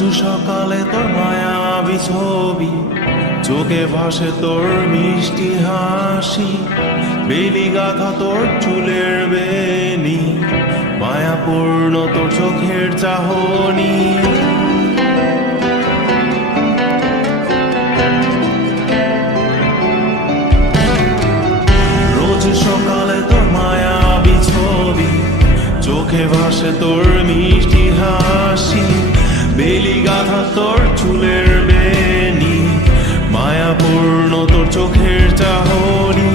রোজ সকালে তোর মায়াবী ছবি, চোখে ভাসে তোর মিষ্টি হাসি, বেলি গাথা তোর চুলের বেনি, মায়াপূর্ণ তোর চোখের চাহনি। রোজ সকালে তোর মায়াবী ছবি, চোখে ভাসে তোর মিষ্টি হাসি, বেলি গাথা তোর চুলের বেনি, মায়াপূর্ণ তোর চোখের চাহনি।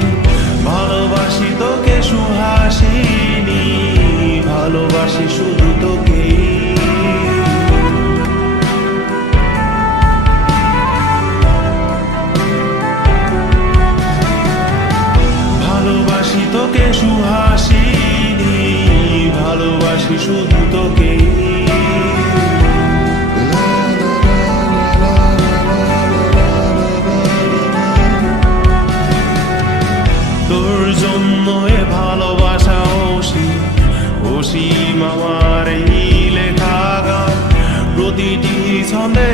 ভালোবাসি তোকে সুহাসিনী, ভালোবাসি শুধু তোকে। ভালোবাসি তোকে সুহাসিনী, ভালোবাসি শুধু তোকে। তোর জন্য এ ভালোবাসা অসীম, অসীম আমার এই লেখা গান, প্রতিটি ছন্দে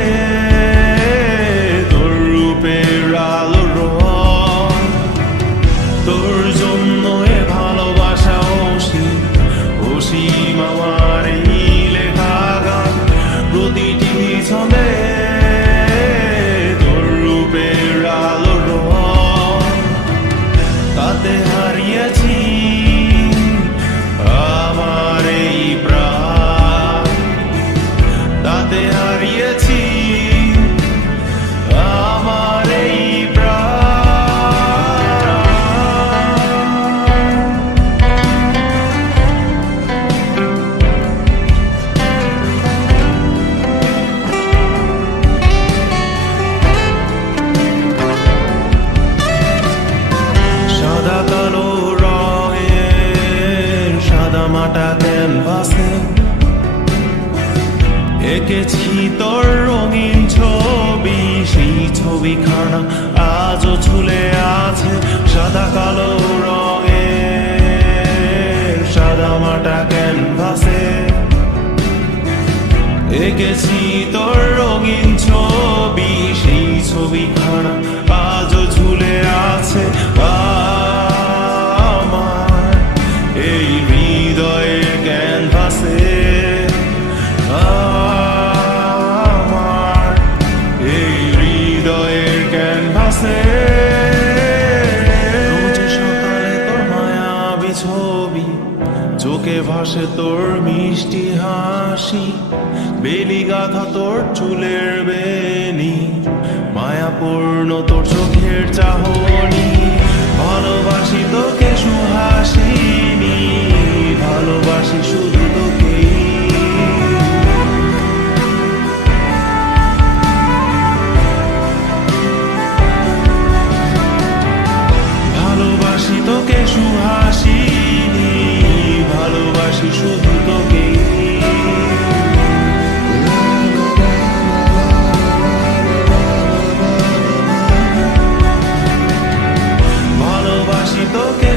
তোর রূপের আলো রং। তোর জন্য এ ভালোবাসা অসীম, অসীম আমার এই লেখা গান, প্রতিটি ছন্দে তোর রূপের আলো রং। তাতে হারিয়েছি আমার এই প্রাণ, তাতে হারিয়েছি আমার এই মাটা ক্যানভাসে এঁকেছি তোর রঙিন ছবি, সেই ছবিখানা আজও ঝুলে আছে সাদা কালো রঙের সাদা মাটা ক্যানভাসে। এঁকেছি তোর রঙিন ছবি, সেই ছবিখানা আজও ঝুলে আছে আমার এই হৃদয়ের ক্যানভাসে, আমার এই হৃদয়ের ক্যানভাসে। রোজ সকালে তোর মায়াবী ছবি, চোখে ভাসে তোর মিষ্টি হাসি, বেলি গাথা তোর চুলের বেনি, মায়াপূর্ণ তোর চোখের চাহনি। ভালোবাসি তোকে সুহাসিনী, ভালোবাসি শুধু তোকে। ভালোবাসি তোকে সুহাসিনী, ভালোবাসি শুধু তোকে। ভালোবাসি তোকে